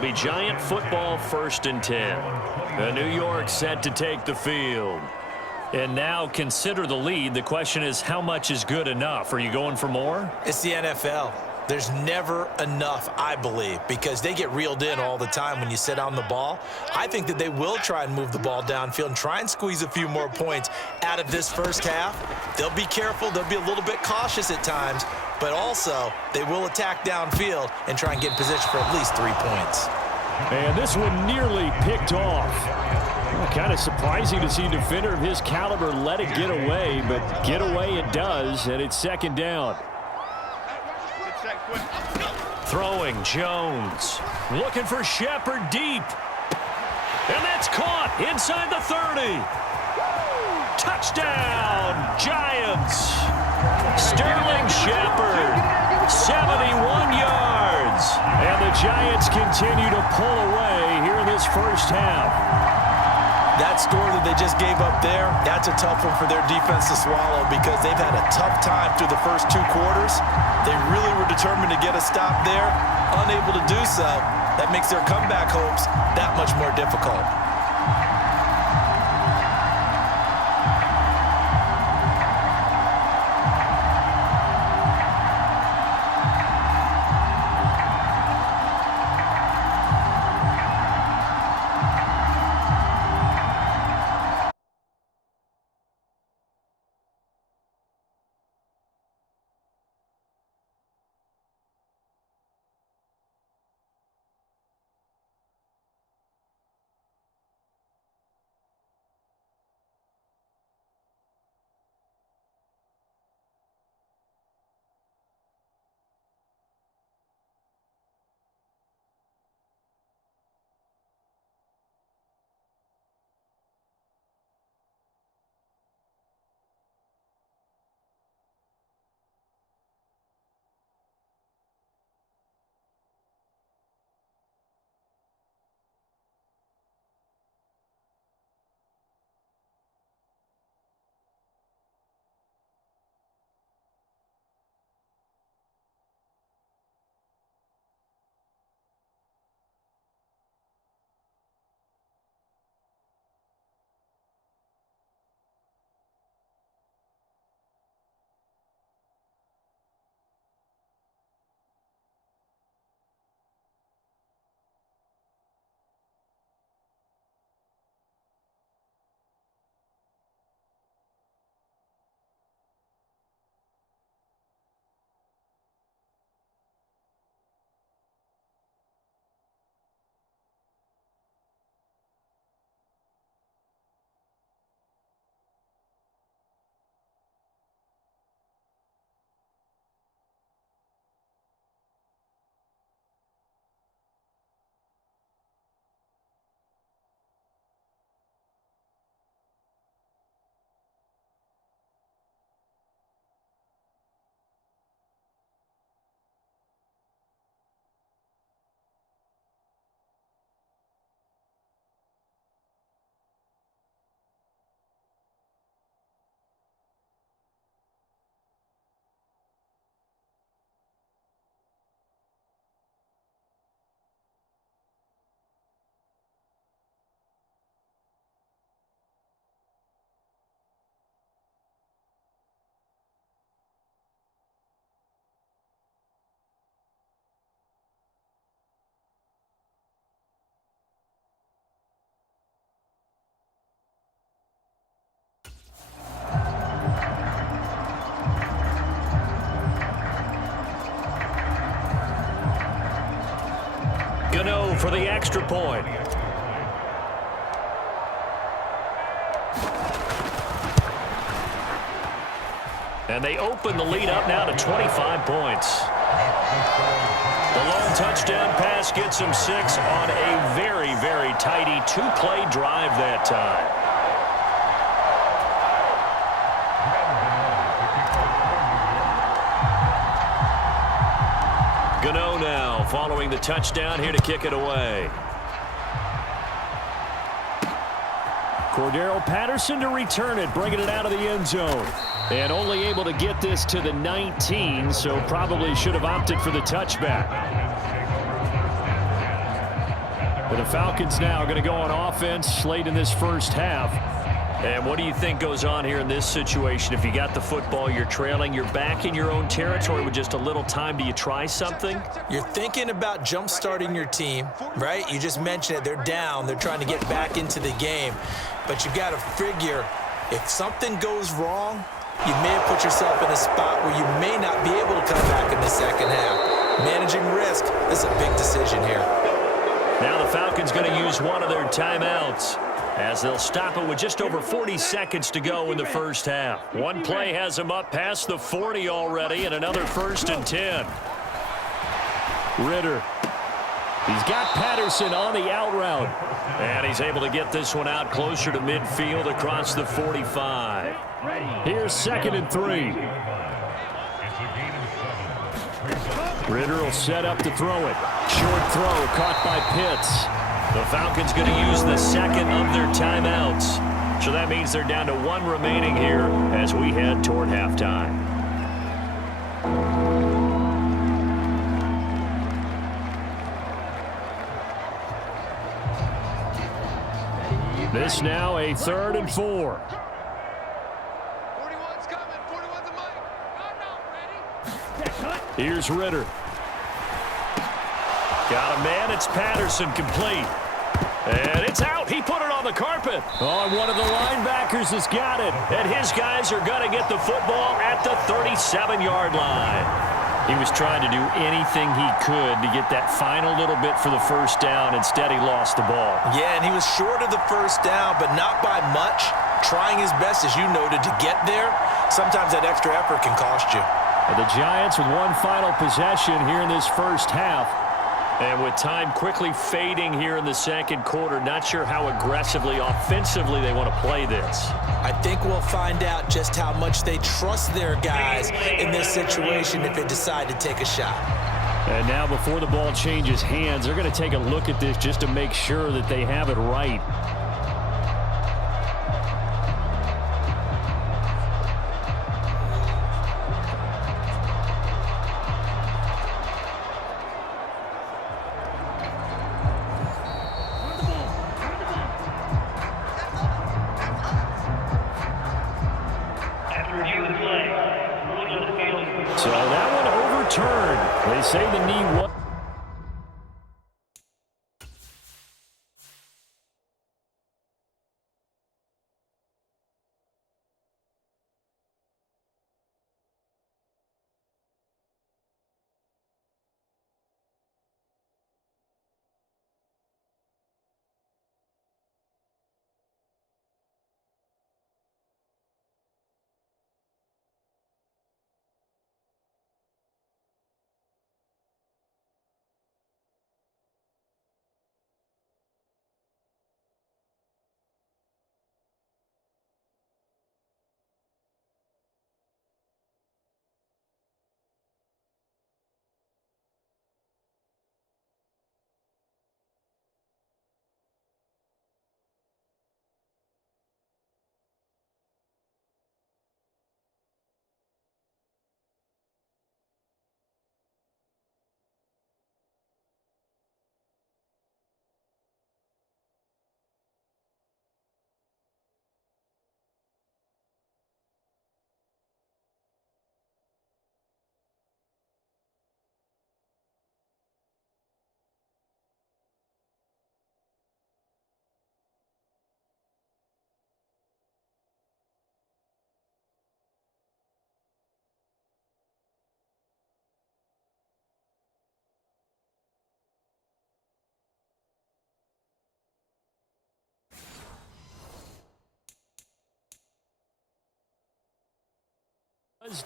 It'll be Giant football 1st and 10. The New York set to take the field. And now consider the lead. The question is, how much is good enough? Are you going for more? It's the NFL. There's never enough, I believe, because they get reeled in all the time when you sit on the ball. I think that they will try and move the ball downfield and try and squeeze a few more points out of this first half. They'll be careful. They'll be a little bit cautious at times, but also they will attack downfield and try and get in position for at least 3 points. And this one nearly picked off. Well, kind of surprising to see a defender of his caliber let it get away, but get away it does, and it's 2nd down. Throwing Jones. Looking for Shepard deep. And that's caught inside the 30. Touchdown, Giants. Sterling Shepard, 71 yards. And the Giants continue to pull away here in this first half. That score that they just gave up there, that's a tough one for their defense to swallow because they've had a tough time through the first 2 quarters. They really were determined to get a stop there, unable to do so. That makes their comeback hopes that much more difficult. Gano for the extra point. And they open the lead up now to 25 points. The long touchdown pass gets them 6 on a very, very tidy 2-play drive that time. Gano now following the touchdown here to kick it away. Cordero Patterson to return it, bringing it out of the end zone. And only able to get this to the 19, so probably should have opted for the touchback. And the Falcons now going to go on offense late in this first half. And what do you think goes on here in this situation? If you got the football, you're trailing, you're back in your own territory with just a little time. Do you try something? You're thinking about jump-starting your team, right? You just mentioned it. They're down. They're trying to get back into the game. But you've got to figure if something goes wrong, you may have put yourself in a spot where you may not be able to come back in the second half. Managing risk, this is a big decision here. Now the Falcons going to use one of their timeouts as they'll stop it with just over 40 seconds to go in the first half. One play has them up past the 40 already, and another 1st and 10. Ritter. He's got Patterson on the out route. And he's able to get this one out closer to midfield across the 45. Here's 2nd and 3. Ritter will set up to throw it. Short throw caught by Pitts. The Falcons going to use the second of their timeouts. So that means they're down to one remaining here as we head toward halftime. This now a 3rd and 4. 41's coming. 41's the mic. I'm not ready. Here's Ritter. Got a man. It's Patterson complete. And it's out. He put it on the carpet. Oh, and one of the linebackers has got it. And his guys are going to get the football at the 37-yard line. He was trying to do anything he could to get that final little bit for the first down. Instead, he lost the ball. Yeah, and he was short of the first down, but not by much. Trying his best, as you noted, to get there. Sometimes that extra effort can cost you. And the Giants with one final possession here in this first half. And with time quickly fading here in the second quarter, not sure how aggressively, offensively they want to play this. I think we'll find out just how much they trust their guys in this situation if they decide to take a shot. And now before the ball changes hands, they're going to take a look at this just to make sure that they have it right. So that one overturned. They say the knee was.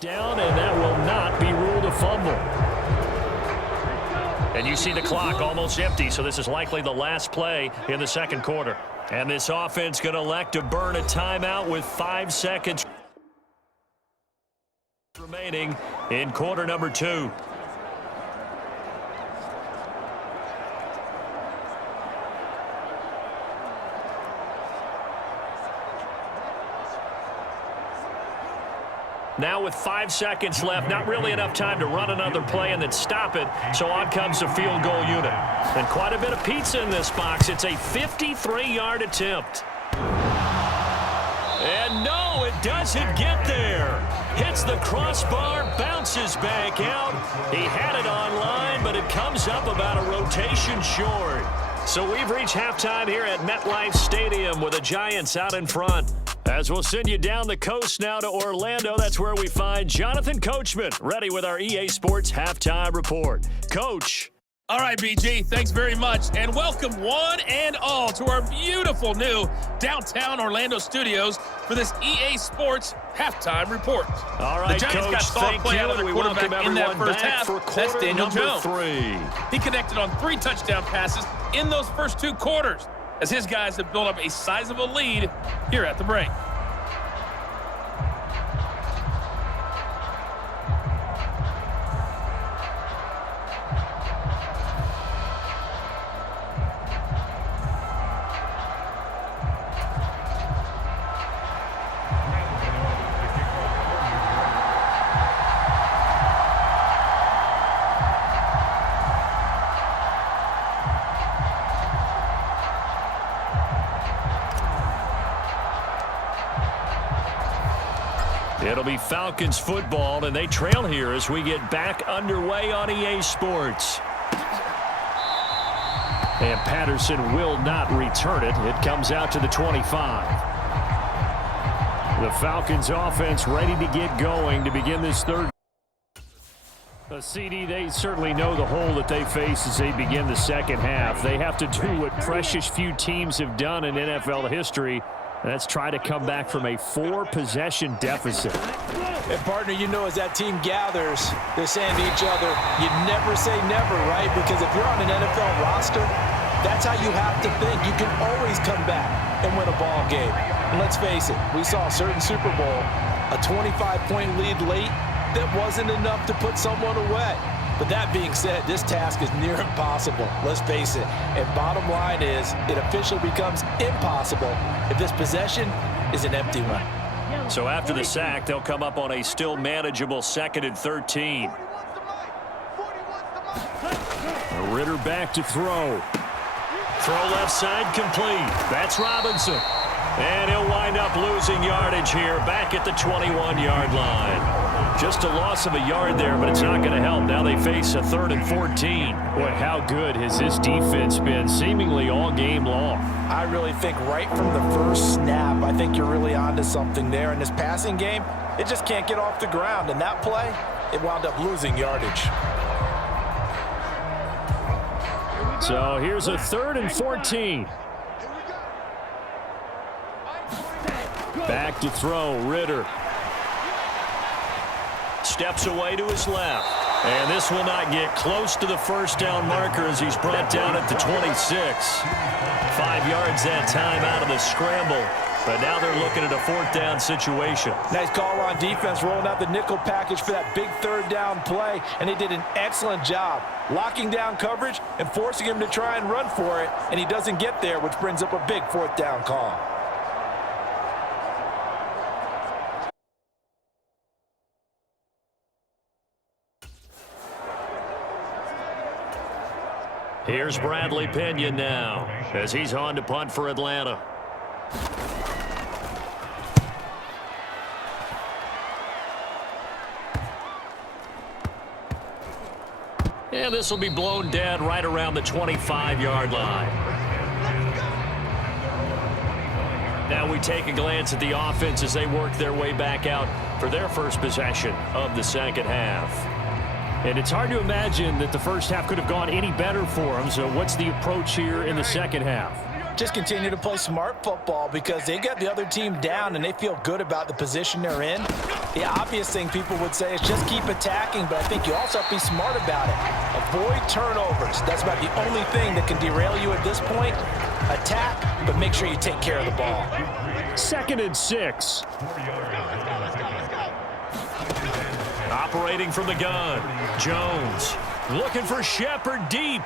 Down, and that will not be ruled a fumble. And you see the clock almost empty, so this is likely the last play in the second quarter. And this offense going to elect to burn a timeout with 5 seconds remaining in quarter number 2. Now with 5 seconds left, not really enough time to run another play and then stop it, so on comes the field goal unit. And quite a bit of pizza in this box. It's a 53-yard attempt. And no, it doesn't get there. Hits the crossbar, bounces back out. He had it online, but it comes up about a rotation short. So we've reached halftime here at MetLife Stadium with the Giants out in front. As we'll send you down the coast now to Orlando, that's where we find Jonathan Coachman, ready with our EA Sports Halftime Report. Coach. All right, BG, thanks very much, and welcome one and all to our beautiful new downtown Orlando studios for this EA Sports Halftime Report. All right, the Giants Coach, got soft play out of their quarterback in that first half. That's Daniel Jones. 3. He connected on 3 touchdown passes in those first 2 quarters, as his guys have built up a sizable lead here at the break. It'll be Falcons football, and they trail here as we get back underway on EA Sports. And Patterson will not return it. It comes out to the 25. The Falcons offense ready to get going to begin this third. A CD, they certainly know the hole that they face as they begin the second half. They have to do what precious few teams have done in NFL history. Let's try to come back from a 4-possession deficit. And, partner, you know, as that team gathers, they're saying to each other, you never say never, right? Because if you're on an NFL roster, that's how you have to think. You can always come back and win a ball game. And let's face it, we saw a certain Super Bowl, a 25-point lead late that wasn't enough to put someone away. But that being said, this task is near impossible. Let's face it. And bottom line is, it officially becomes impossible if this possession is an empty one. So after the sack, they'll come up on a still manageable 2nd and 13. Ritter back to throw. Throw left side complete. That's Robinson. And he'll wind up losing yardage here back at the 21-yard line. Just a loss of a yard there, but it's not going to help. Now they face a 3rd and 14. Boy, how good has this defense been seemingly all game long? I really think right from the first snap, I think you're really onto something there. In this passing game, it just can't get off the ground. And that play, it wound up losing yardage. So here's a 3rd and 14. Back to throw, Ritter. Steps away to his left. And this will not get close to the first down marker as he's brought down at the 26. 5 yards that time out of the scramble. But now they're looking at a 4th down situation. Nice call on defense, rolling out the nickel package for that big 3rd down play. And they did an excellent job locking down coverage and forcing him to try and run for it. And he doesn't get there, which brings up a big 4th down call. Here's Bradley Pinion now as he's on to punt for Atlanta. And this will be blown dead right around the 25-yard line. Now we take a glance at the offense as they work their way back out for their first possession of the second half. And it's hard to imagine that the first half could have gone any better for them. So what's the approach here in the second half? Just continue to play smart football because they got the other team down and they feel good about the position they're in. The obvious thing people would say is just keep attacking, but I think you also have to be smart about it. Avoid turnovers. That's about the only thing that can derail you at this point. Attack, but make sure you take care of the ball. 2nd and 6. Operating from the gun, Jones looking for Shepard deep.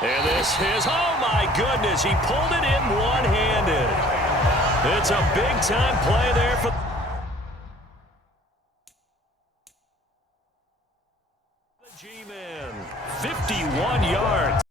And this is, oh my goodness, he pulled it in one-handed. It's a big-time play there for the G-Man. 51 yards.